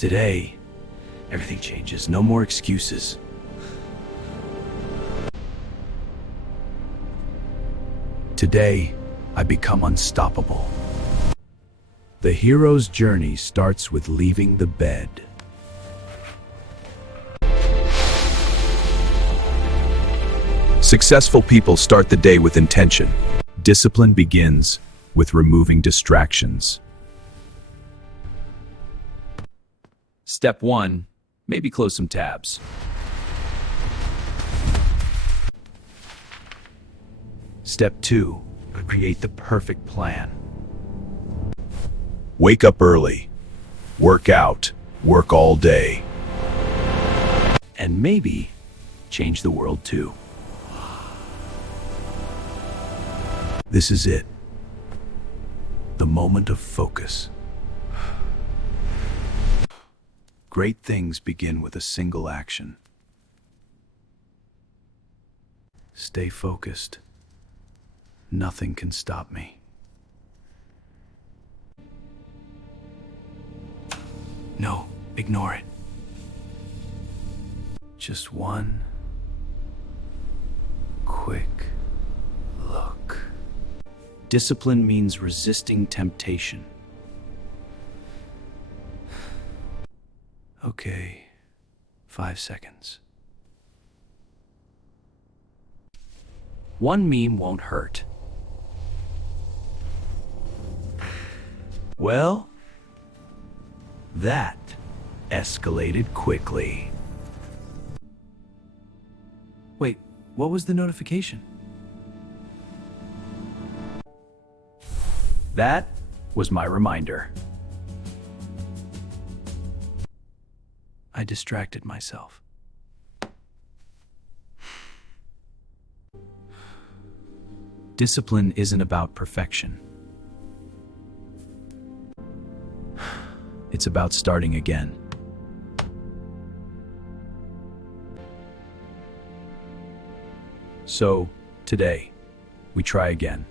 Today, everything changes. No more excuses. Today, I become unstoppable. The hero's journey starts with leaving the bed. Successful people start the day with intention. Discipline begins with removing distractions. Step 1, maybe close some tabs. Step 2, create the perfect plan. Wake up early. Work out. Work all day. And maybe change the world too. This is it. The moment of focus. Great things begin with a single action. Stay focused. Nothing can stop me. No, ignore it. Just one quick look. Discipline means resisting temptation. Okay, 5 seconds. One meme won't hurt. Well, that escalated quickly. Wait, what was the notification? That was my reminder. I distracted myself. Discipline isn't about perfection. It's about starting again. So, today, we try again.